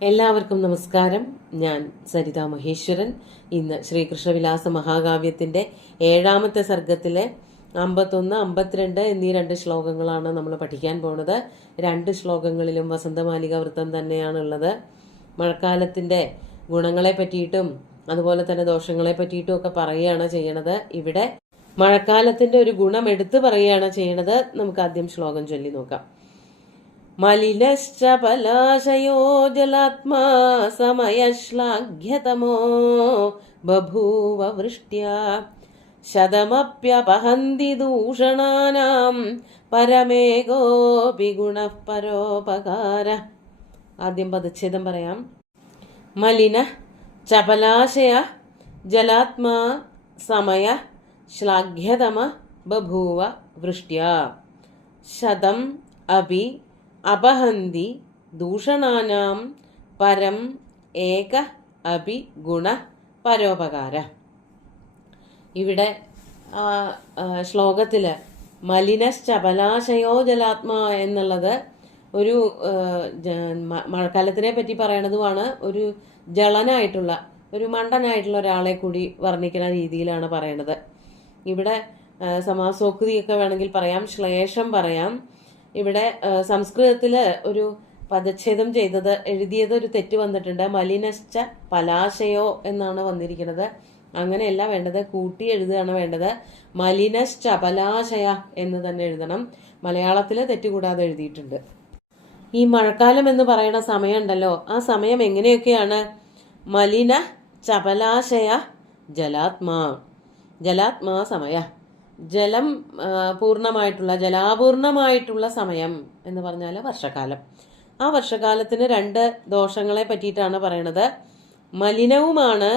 എല്ലാവർക്കും നമസ്കാരം. ഞാൻ സരിത മഹേശ്വരൻ. ഇന്ന് ശ്രീകൃഷ്ണവിലാസ മഹാകാവ്യത്തിന്റെ 7ാമത്തെ സർഗത്തിലെ 51, 52 എന്നീ 2 ശ്ലോകങ്ങളാണ് നമ്മൾ പഠിക്കാൻ പോണത്. 2 ശ്ലോകങ്ങളിലും വസന്തമാലിക വൃത്തം തന്നെയാണുള്ളത്. മഴക്കാലത്തിന്റെ ഗുണങ്ങളെ പറ്റിയിട്ടും അതുപോലെ തന്നെ ദോഷങ്ങളെ പറ്റിയിട്ടും ഒക്കെ പറയുകയാണ് ചെയ്യണത്. ഇവിടെ മഴക്കാലത്തിന്റെ ഒരു ഗുണം എടുത്തു പറയുകയാണ് ചെയ്യണത്. നമുക്ക് ആദ്യം ശ്ലോകം ചൊല്ലി നോക്കാം. മലിനശ്ച പലാശയോ ജലാത്മാ സമയശ്ലാഘ്യതമോ ബഭൂവ വൃഷ്ട്യാ ശതമപ്യപഹന്തി ദൂഷണാനാം പരമേകോപി ഗുണഃ പരോപകാര. ആദ്യം പദച്ഛേദം പറയാം. മലിന ചപലാശയ ജലാത്മാ സമയ ശ്ലാഘ്യതമ ബഭൂവ വൃഷ്ട്യാ ശതം അപി അപഹന്തി ദൂഷണാനാം പരം ഏക അപി ഗുണ പരോപകാര. ഇവിടെ ശ്ലോകത്തില് മലിനശ്ചപലാശയോ ജലാത്മാ എന്നുള്ളത് ഒരു മഴക്കാലത്തിനെ പറ്റി പറയണതുമാണ്. ഒരു ജളനായിട്ടുള്ള ഒരു മണ്ടനായിട്ടുള്ള ഒരാളെ കൂടി വർണ്ണിക്കുന്ന രീതിയിലാണ് പറയണത്. ഇവിടെ സമാസോക്തിയൊക്കെ വേണമെങ്കിൽ പറയാം, ശ്ലേഷം പറയാം. ഇവിടെ സംസ്കൃതത്തില് ഒരു പദച്ഛേദം എഴുതിയത് ഒരു തെറ്റ് വന്നിട്ടുണ്ട്. മലിനശ്ച പലാശയോ എന്നാണ് വന്നിരിക്കുന്നത്. അങ്ങനെയല്ല വേണ്ടത്, കൂട്ടി എഴുതുകയാണ് വേണ്ടത്. മലിനശ്ച പലാശയ എന്ന് തന്നെ എഴുതണം. മലയാളത്തില് തെറ്റുകൂടാതെ എഴുതിയിട്ടുണ്ട്. ഈ മഴക്കാലം എന്ന് പറയുന്ന സമയം ഉണ്ടല്ലോ, ആ സമയം എങ്ങനെയൊക്കെയാണ്? മലിന ചപലാശയ ജലാത്മാ. ജലാത്മാ സമയ, ജലം ജലാപൂർണമായിട്ടുള്ള സമയം എന്ന് പറഞ്ഞാൽ വർഷക്കാലം. ആ വർഷകാലത്തിന് 2 ദോഷങ്ങളെ പറ്റിയിട്ടാണ് പറയണത്. മലിനവുമാണ്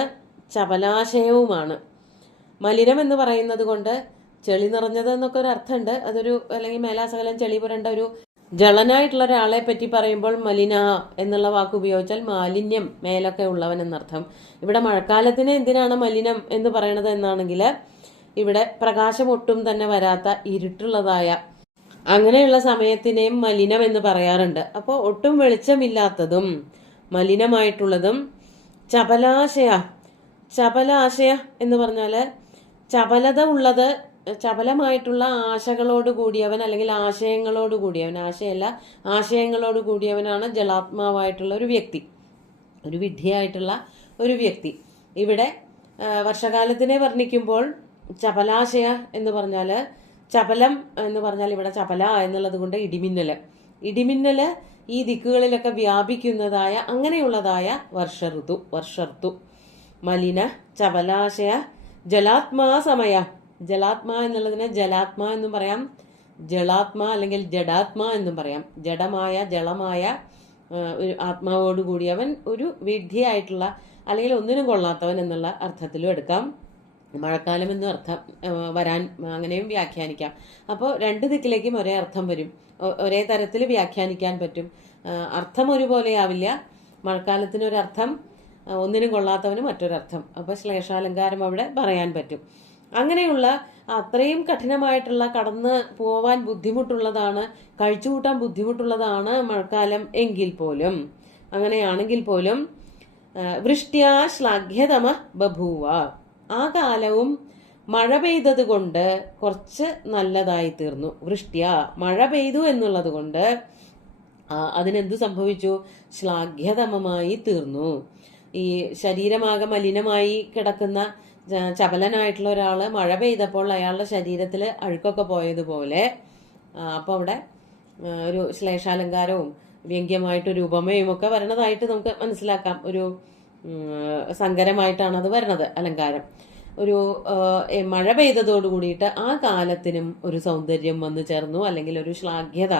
ചപലാശയവുമാണ്. മലിനം എന്ന് പറയുന്നത് കൊണ്ട് ചെളി നിറഞ്ഞത് എന്നൊക്കെ ഒരു അർത്ഥമുണ്ട്. അതൊരു അല്ലെങ്കിൽ മേലാസകലം ചെളി പുരണ്ട ഒരു ജളനായിട്ടുള്ള ഒരാളെ പറ്റി പറയുമ്പോൾ മലിന എന്നുള്ള വാക്ക് ഉപയോഗിച്ചാൽ മാലിന്യം, മേലൊക്കെ ഉള്ളവൻ എന്നർത്ഥം. ഇവിടെ മഴക്കാലത്തിന് എന്തിനാണ് മലിനം എന്ന് പറയണത് എന്നാണെങ്കിൽ, ഇവിടെ പ്രകാശം ഒട്ടും തന്നെ വരാത്ത ഇരുട്ടുള്ളതായ അങ്ങനെയുള്ള സമയത്തിനെയും മലിനം എന്ന് പറയാറുണ്ട്. അപ്പോൾ ഒട്ടും വെളിച്ചമില്ലാത്തതും മലിനമായിട്ടുള്ളതും ചപലാശയ. ചപലാശയ എന്ന് പറഞ്ഞാല് ചപലത ഉള്ളത്, ചപലമായിട്ടുള്ള ആശകളോട് കൂടിയവൻ അല്ലെങ്കിൽ ആശയങ്ങളോട് കൂടിയവൻ, ആശയങ്ങളോട് കൂടിയവനാണ് ജലാത്മാവായിട്ടുള്ള ഒരു വ്യക്തി, ഒരു വിഡ്ഢിയായിട്ടുള്ള ഒരു വ്യക്തി. ഇവിടെ വർഷകാലത്തിനെ വർണ്ണിക്കുമ്പോൾ ചപലാശയ എന്ന് പറഞ്ഞാല്, ചപലം എന്ന് പറഞ്ഞാൽ ഇവിടെ ചപല എന്നുള്ളത് കൊണ്ട് ഇടിമിന്നല് ഈ ദിക്കുകളിലൊക്കെ വ്യാപിക്കുന്നതായ അങ്ങനെയുള്ളതായ വർഷഋതു. മലിന ചപലാശയ ജലാത്മാ സമയ. ജലാത്മാ എന്നുള്ളതിനെ ജലാത്മാ എന്നും പറയാം, ജളാത്മാ അല്ലെങ്കിൽ ജഡാത്മാ എന്നും പറയാം. ജളമായ ഒരു ആത്മാവോട് കൂടിയവൻ, ഒരു വിഡ്ഢിയായിട്ടുള്ള അല്ലെങ്കിൽ ഒന്നിനും കൊള്ളാത്തവൻ എന്നുള്ള അർത്ഥത്തിലും എടുക്കാം. മഴക്കാലം എന്നും അർത്ഥം വരാൻ അങ്ങനെയും വ്യാഖ്യാനിക്കാം. അപ്പോൾ 2 ദിക്കിലേക്കും ഒരേ അർത്ഥം വരും, ഒരേ തരത്തിൽ വ്യാഖ്യാനിക്കാൻ പറ്റും. അർത്ഥം ഒരുപോലെ ആവില്ല. മഴക്കാലത്തിന് ഒരർത്ഥം, ഒന്നിനും കൊള്ളാത്തവന് മറ്റൊരർത്ഥം. അപ്പോൾ ശ്ലേഷാലങ്കാരം അവിടെ പറയാൻ പറ്റും. അങ്ങനെയുള്ള അത്രയും കഠിനമായിട്ടുള്ള, കടന്ന് പോവാൻ ബുദ്ധിമുട്ടുള്ളതാണ്, കഴിച്ചുകൂട്ടാൻ ബുദ്ധിമുട്ടുള്ളതാണ് മഴക്കാലം എങ്കിൽ പോലും, അങ്ങനെയാണെങ്കിൽ പോലും വൃഷ്ട്യാ ശ്ലാഘ്യതമ ബഭൂവ, ആ കാലവും മഴ പെയ്തത് കൊണ്ട് കുറച്ച് നല്ലതായി തീർന്നു. വൃഷ്ട്യ, മഴ പെയ്തു എന്നുള്ളത് കൊണ്ട് അതിനെന്തു സംഭവിച്ചു? ശ്ലാഘ്യതമമായി തീർന്നു. ഈ ശരീരമാകെ മലിനമായി കിടക്കുന്ന ചപലനായിട്ടുള്ള ഒരാള് മഴ പെയ്തപ്പോൾ അയാളുടെ ശരീരത്തിൽ അഴുക്കൊക്കെ പോയതുപോലെ, അപ്പോൾ അവിടെ ഒരു ശ്ലേഷാലങ്കാരവും വ്യംഗ്യമായിട്ടൊരു ഉപമയും ഒക്കെ വരണതായിട്ട് നമുക്ക് മനസ്സിലാക്കാം. ഒരു സങ്കരമായിട്ടാണ് അത് വരുന്നത്, അലങ്കാരം. ഒരു മഴ പെയ്തതോട് കൂടിയിട്ട് ആ കാലത്തിനും ഒരു സൗന്ദര്യം വന്നു ചേർന്നു, അല്ലെങ്കിൽ ഒരു ശ്ലാഘ്യത,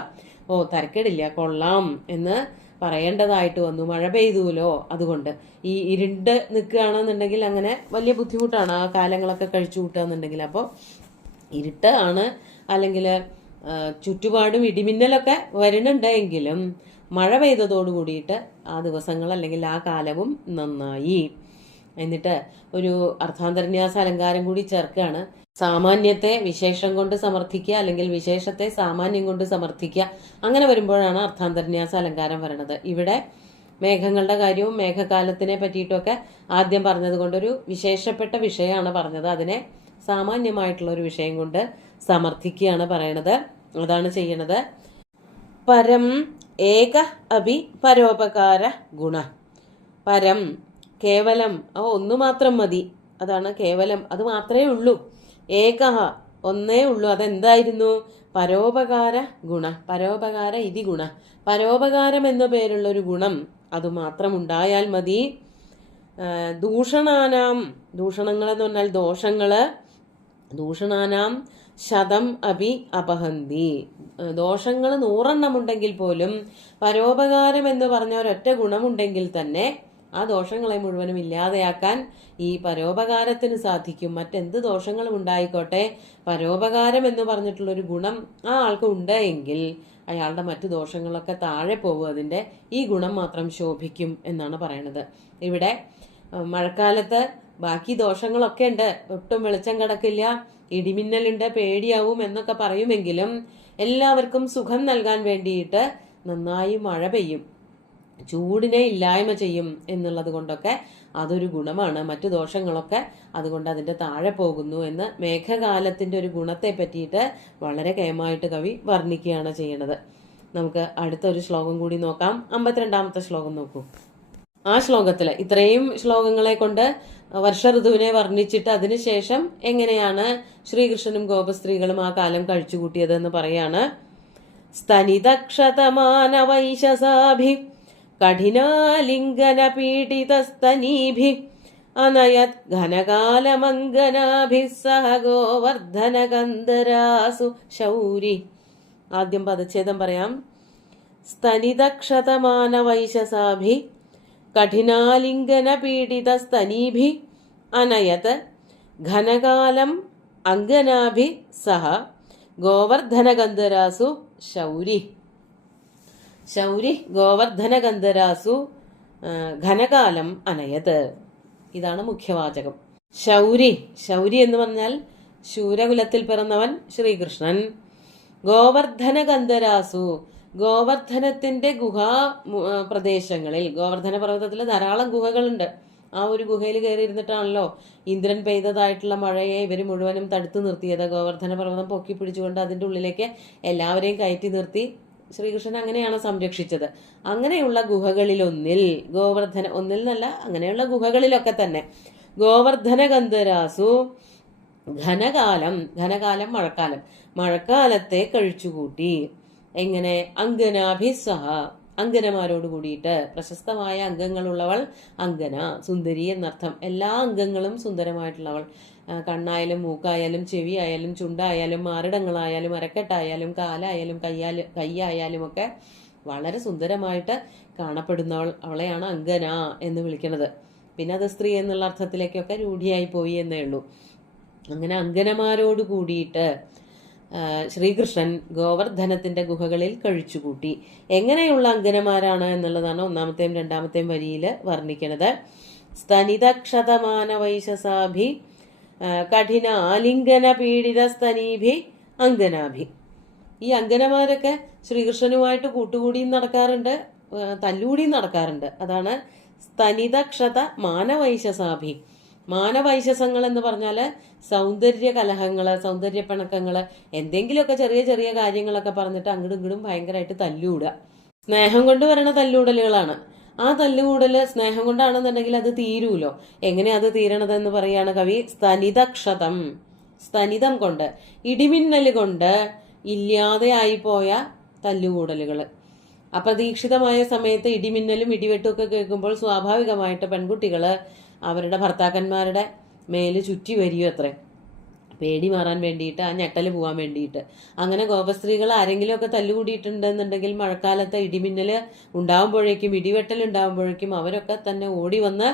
തരക്കേടില്ല, കൊള്ളാം എന്ന് പറയേണ്ടതായിട്ട് വന്നു. മഴ പെയ്തുല്ലോ, അതുകൊണ്ട്. ഈ ഇരുണ്ട് നിൽക്കുകയാണെന്നുണ്ടെങ്കിൽ അങ്ങനെ വലിയ ബുദ്ധിമുട്ടാണ് ആ കാലങ്ങളൊക്കെ കഴിച്ചു കൂട്ടുകയെന്നുണ്ടെങ്കിൽ. അപ്പോൾ ഇരുട്ട് ആണ്, അല്ലെങ്കിൽ ചുറ്റുപാടും ഇടിമിന്നലൊക്കെ വരുന്നുണ്ടെങ്കിലും മഴ പെയ്തതോട് കൂടിയിട്ട് ആ ദിവസങ്ങൾ അല്ലെങ്കിൽ ആ കാലവും നന്നായി. എന്നിട്ട് ഒരു അർത്ഥാന്തരന്യാസ അലങ്കാരം കൂടി ചേർക്കുകയാണ്. സാമാന്യത്തെ വിശേഷം കൊണ്ട് സമർത്ഥിക്കുക, അല്ലെങ്കിൽ വിശേഷത്തെ സാമാന്യം കൊണ്ട് സമർത്ഥിക്കുക. അങ്ങനെ വരുമ്പോഴാണ് അർത്ഥാന്തരന്യാസ അലങ്കാരം വരണത്. ഇവിടെ മേഘങ്ങളുടെ കാര്യവും മേഘകാലത്തിനെ പറ്റിയിട്ടൊക്കെ ആദ്യം പറഞ്ഞത് കൊണ്ടൊരു വിശേഷപ്പെട്ട വിഷയമാണ് പറഞ്ഞത്. അതിനെ സാമാന്യമായിട്ടുള്ള ഒരു വിഷയം കൊണ്ട് സമർത്ഥിക്കുകയാണ് പറയണത്. അതാണ് ചെയ്യണത്. പരം ഏക അഭി പരോപകാര ഗുണ. പരം കേവലം, ഒന്നു മാത്രം മതി, അതാണ് കേവലം, അത് മാത്രമേ ഉള്ളൂ. ഏക ഒന്നേ ഉള്ളൂ. അതെന്തായിരുന്നു? പരോപകാര ഗുണ. പരോപകാര ഇതി ഗുണ. പരോപകാരം എന്ന പേരുള്ള ഒരു ഗുണം അതുമാത്രം ഉണ്ടായാൽ മതി. ദൂഷണാനാം, ദൂഷണങ്ങൾ എന്ന് പറഞ്ഞാൽ ദോഷങ്ങള്, ദൂഷണാനാം ശതം അഭി അപഹന്തി. ദോഷങ്ങൾ 100 ഉണ്ടെങ്കിൽ പോലും പരോപകാരം എന്ന് പറഞ്ഞ ഒരൊറ്റ ഗുണമുണ്ടെങ്കിൽ തന്നെ ആ ദോഷങ്ങളെ മുഴുവനും ഇല്ലാതെയാക്കാൻ ഈ പരോപകാരത്തിന് സാധിക്കും. മറ്റെന്ത് ദോഷങ്ങളും ഉണ്ടായിക്കോട്ടെ, പരോപകാരം എന്ന് പറഞ്ഞിട്ടുള്ളൊരു ഗുണം ആ ആൾക്ക് ഉണ്ട് എങ്കിൽ അയാളുടെ മറ്റു ദോഷങ്ങളൊക്കെ താഴെ പോകും. അതിൻ്റെ ഈ ഗുണം മാത്രം ശോഭിക്കും എന്നാണ് പറയണത്. ഇവിടെ മഴക്കാലത്ത് ബാക്കി ദോഷങ്ങളൊക്കെ ഉണ്ട്, ഒട്ടും വെളിച്ചം കിടക്കില്ല, ഇടിമിന്നലുണ്ട്, പേടിയാവും എന്നൊക്കെ പറയുമെങ്കിലും എല്ലാവർക്കും സുഖം നൽകാൻ വേണ്ടിയിട്ട് നന്നായി മഴ പെയ്യും, ചൂടിനെ ഇല്ലായ്മ ചെയ്യും എന്നുള്ളത് കൊണ്ടൊക്കെ അതൊരു ഗുണമാണ്. മറ്റു ദോഷങ്ങളൊക്കെ അതുകൊണ്ട് അതിൻ്റെ താഴെ പോകുന്നു എന്ന് മേഘകാലത്തിൻ്റെ ഒരു ഗുണത്തെ പറ്റിയിട്ട് വളരെ കേമായിട്ട് കവി വർണ്ണിക്കുകയാണ് ചെയ്യണത്. നമുക്ക് അടുത്തൊരു ശ്ലോകം കൂടി നോക്കാം. 52ാമത്തെ ശ്ലോകം നോക്കൂ. ആ ശ്ലോകത്തിൽ ഇത്രയും ശ്ലോകങ്ങളെ കൊണ്ട് വർഷ ഋതുവിനെ വർണ്ണിച്ചിട്ട് അതിനുശേഷം എങ്ങനെയാണ് ശ്രീകൃഷ്ണനും ഗോപസ്ത്രീകളും ആ കാലം കഴിച്ചുകൂട്ടിയത് എന്ന് പറയാണ്. സ്തനിതക്ഷതമാനവൈശസാഭി കഠിനാലിംഗന പീഡിതസ്തനീഭി അനയത് ഘനകാലമംഗനാഭി സഹ ഗോവർദ്ധനകന്ദരാസു ശൗരി. ആദ്യം പദച്ഛേദം പറയാം. സ്തനിതക്ഷതമാനവൈശസാഭി കഠിനാലിംഗന പീഡിതസ്തനീഭി അനയത് ഘനകാലം അംഗനാഭി സഹ ഗോവർദ്ധനകന്ദരാസു ശൗരി. ശൗരി ഗോവർദ്ധനകന്ദരാസു ഘനകാലം അനയത്. ഇതാണ് മുഖ്യവാചകം. ശൗരി, ശൗരി എന്ന് പറഞ്ഞാൽ ശൂരകുലത്തിൽ പിറന്നവൻ ശ്രീകൃഷ്ണൻ. ഗോവർദ്ധനകന്ദരാസു, ഗോവർദ്ധനത്തിന്റെ ഗുഹാ പ്രദേശങ്ങളിൽ, ഗോവർദ്ധന പർവ്വതത്തിൽ ധാരാളം ഗുഹകളുണ്ട്. ആ ഒരു ഗുഹയിൽ കയറി ഇരുന്നിട്ടാണല്ലോ ഇന്ദ്രൻ പെയ്തതായിട്ടുള്ള മഴയെ ഇവർ മുഴുവനും തടുത്തു നിർത്തിയത്. ഗോവർദ്ധന പർവ്വതം പൊക്കി പിടിച്ചുകൊണ്ട് അതിൻ്റെ ഉള്ളിലേക്ക് എല്ലാവരെയും കയറ്റി നിർത്തി ശ്രീകൃഷ്ണൻ അങ്ങനെയാണ് സംരക്ഷിച്ചത്. അങ്ങനെയുള്ള ഗുഹകളിലൊന്നിൽ ഒന്നിൽ എന്നല്ല, അങ്ങനെയുള്ള ഗുഹകളിലൊക്കെ തന്നെ ഗോവർദ്ധനകന്ദരാസു ഘനകാലം, ഘനകാലം മഴക്കാലം, മഴക്കാലത്തെ കഴിച്ചുകൂട്ടി. എങ്ങനെ? അങ്കനാഭിസഹ, അങ്കനമാരോട് കൂടിയിട്ട്. പ്രശസ്തമായ അംഗങ്ങളുള്ളവൾ അങ്കന, സുന്ദരി എന്നർത്ഥം. എല്ലാ അംഗങ്ങളും സുന്ദരമായിട്ടുള്ളവൾ. കണ്ണായാലും മൂക്കായാലും ചെവിയായാലും ചുണ്ടായാലും മാറിടങ്ങളായാലും അരക്കെട്ടായാലും കാലായാലും കയ്യായാലും ഒക്കെ വളരെ സുന്ദരമായിട്ട് കാണപ്പെടുന്നവൾ, അവളെയാണ് അങ്കന എന്ന് വിളിക്കുന്നത്. പിന്നെ അത് സ്ത്രീ എന്നുള്ള അർത്ഥത്തിലേക്കൊക്കെ രൂഢിയായി പോയി എന്നേ ഉള്ളൂ. അങ്ങനെ അങ്കനമാരോട് കൂടിയിട്ട് ശ്രീകൃഷ്ണൻ ഗോവർദ്ധനത്തിന്റെ ഗുഹകളിൽ കഴിച്ചുകൂട്ടി. എങ്ങനെയുള്ള അങ്കനമാരാണ് എന്നുള്ളതാണ് ഒന്നാമത്തെയും രണ്ടാമത്തെയും വരിയിൽ വർണ്ണിക്കുന്നത്. സ്തനിതക്ഷതമാനവൈശസാഭി കഠിന ആലിംഗന പീഡിത സ്തനീഭി അങ്കനാഭി. ഈ അങ്കനമാരൊക്കെ ശ്രീകൃഷ്ണനുമായിട്ട് കൂട്ടുകൂടിയും നടക്കാറുണ്ട്, തല്ലുകൂടിയും നടക്കാറുണ്ട്. അതാണ് സ്തനിതക്ഷത മാനവൈശസാഭി. മാനവൈശസങ്ങൾ എന്ന് പറഞ്ഞാൽ സൗന്ദര്യ കലഹങ്ങള്, സൗന്ദര്യ പിണക്കങ്ങള്, എന്തെങ്കിലുമൊക്കെ ചെറിയ ചെറിയ കാര്യങ്ങളൊക്കെ പറഞ്ഞിട്ട് അങ്ങോട്ടും ഇങ്ങോട്ടും ഭയങ്കരമായിട്ട് തല്ലുകൂടുക. സ്നേഹം കൊണ്ട് വരണ തല്ലുകൂടലുകളാണ്. ആ തല്ലുകൂടല് സ്നേഹം കൊണ്ടാണെന്നുണ്ടെങ്കിൽ അത് തീരൂലോ. എങ്ങനെ അത് തീരണതെന്ന് പറയാണ് കവി. സ്തനിതക്ഷതം, സ്തനിതം കൊണ്ട്, ഇടിമിന്നല് കൊണ്ട് ഇല്ലാതെ ആയിപ്പോയ തല്ലുകൂടലുകൾ. അപ്രതീക്ഷിതമായ സമയത്ത് ഇടിമിന്നലും ഇടിവെട്ടും ഒക്കെ കേൾക്കുമ്പോൾ സ്വാഭാവികമായിട്ട് പെൺകുട്ടികള് അവരുടെ ഭർത്താക്കന്മാരുടെ മേല് ചുറ്റി വരികയോ അത്രേ, പേടി മാറാൻ വേണ്ടിയിട്ട്, ആ ഞെട്ടല് പോകാൻ വേണ്ടിയിട്ട്. അങ്ങനെ ഗോപസ്ത്രീകൾ ആരെങ്കിലുമൊക്കെ തല്ലുകൂടിയിട്ടുണ്ടെന്നുണ്ടെങ്കിൽ മഴക്കാലത്ത് ഇടിമിന്നൽ ഉണ്ടാകുമ്പോഴേക്കും, ഇടിവെട്ടൽ ഉണ്ടാകുമ്പോഴേക്കും അവരൊക്കെ തന്നെ ഓടി വന്ന്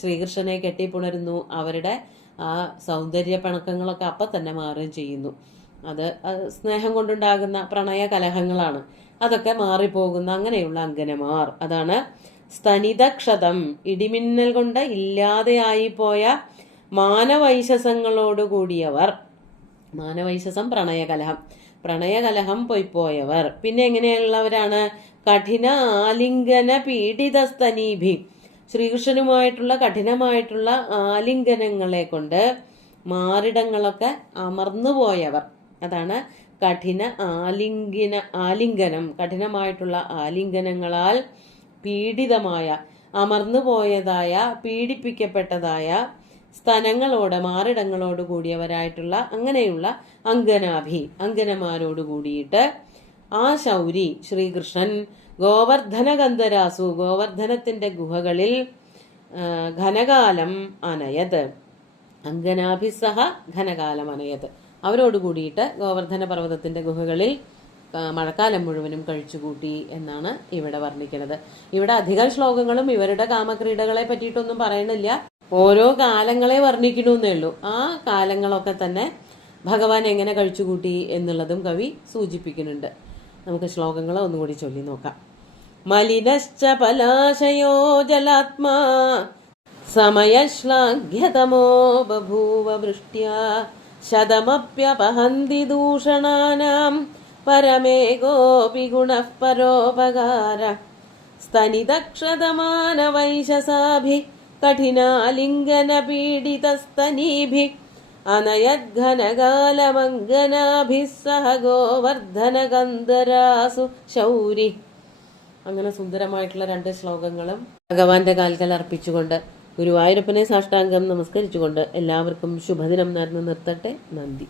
ശ്രീകൃഷ്ണനെ കെട്ടിപ്പുണരുന്നു. അവരുടെ ആ സൗന്ദര്യ പിണക്കങ്ങളൊക്കെ അപ്പം തന്നെ മാറുകയും ചെയ്യുന്നു. അത് സ്നേഹം കൊണ്ടുണ്ടാകുന്ന പ്രണയ കലഹങ്ങളാണ്. അതൊക്കെ മാറിപ്പോകുന്ന അങ്ങനെയുള്ള അങ്കനമാർ. അതാണ് സ്തനിതക്ഷതം, ഇടിമിന്നൽ കൊണ്ട് ഇല്ലാതെയായി പോയ മാനവൈശസങ്ങളോടുകൂടിയവർ. മാനവൈശസം പ്രണയകലഹം, പ്രണയകലഹം പോയിപ്പോയവർ. പിന്നെ എങ്ങനെയുള്ളവരാണ്? കഠിന ആലിംഗന പീഡിതസ്തനീഭി, ശ്രീകൃഷ്ണനുമായിട്ടുള്ള കഠിനമായിട്ടുള്ള ആലിംഗനങ്ങളെ കൊണ്ട് മാറിടങ്ങളൊക്കെ അമർന്നുപോയവർ. അതാണ് കഠിന ആലിംഗനം, കഠിനമായിട്ടുള്ള ആലിംഗനങ്ങളാൽ പീഡിതമായ, അമർന്നുപോയതായ, പീഡിപ്പിക്കപ്പെട്ടതായ സ്തനങ്ങളോട്, മാറിടങ്ങളോട് കൂടിയവരായിട്ടുള്ള അങ്ങനെയുള്ള അങ്കനമാരോട് കൂടിയിട്ട് ആ ശൗരി ശ്രീകൃഷ്ണൻ ഗോവർദ്ധന ഗന്ധരാസു, ഗോവർദ്ധനത്തിന്റെ ഗുഹകളിൽ ഘനകാലം അനയത്, അങ്കനാഭിസഹ ഘനകാലം അനയത്, അവരോട് കൂടിയിട്ട് ഗോവർദ്ധന പർവ്വതത്തിന്റെ ഗുഹകളിൽ മഴക്കാലം മുഴുവനും കഴിച്ചുകൂട്ടി എന്നാണ് ഇവിടെ വർണ്ണിക്കുന്നത്. ഇവിടെ അധികം ശ്ലോകങ്ങളും ഇവരുടെ കാമക്രീഡകളെ പറ്റിയിട്ടൊന്നും പറയണില്ല. ഓരോ കാലങ്ങളെ വർണ്ണിക്കണമെന്നേ ഉള്ളൂ. ആ കാലങ്ങളൊക്കെ തന്നെ ഭഗവാൻ എങ്ങനെ കഴിച്ചുകൂട്ടി എന്നുള്ളതും കവി സൂചിപ്പിക്കുന്നുണ്ട്. നമുക്ക് ശ്ലോകങ്ങൾ ഒന്നുകൂടി ചൊല്ലി നോക്കാം. മലിനശ്ച പലാശയോ ജലാത്മാ സമയശ്ലാഘ്യതമോ ബഭൂവ വൃഷ്ട്യാ ശതമപ്യപഹന്തി ദൂഷണാനാം പരമേകോപി ഗുണഃ പരോപകാര സ്തനിതക്ഷതമാനവൈശസാഭി കഠിനാലിംഗന പീഡിതസ്തനീഭി അനയദ്ഘനകാലമംഗനാഭിः സഹ ഗോവർദ്ധന ഗന്ധരാസു ശൗരി. അങ്ങനെ സുന്ദരമായിട്ടുള്ള 2 ശ്ലോകങ്ങളും ഭഗവാന്റെ കാൽക്കൽ അർപ്പിച്ചുകൊണ്ട് ഗുരുവായൂരപ്പനെ സാഷ്ടാംഗം നമസ്കരിച്ചുകൊണ്ട് എല്ലാവർക്കും ശുഭദിനം നേർന്നു നിർത്തട്ടെ. നന്ദി.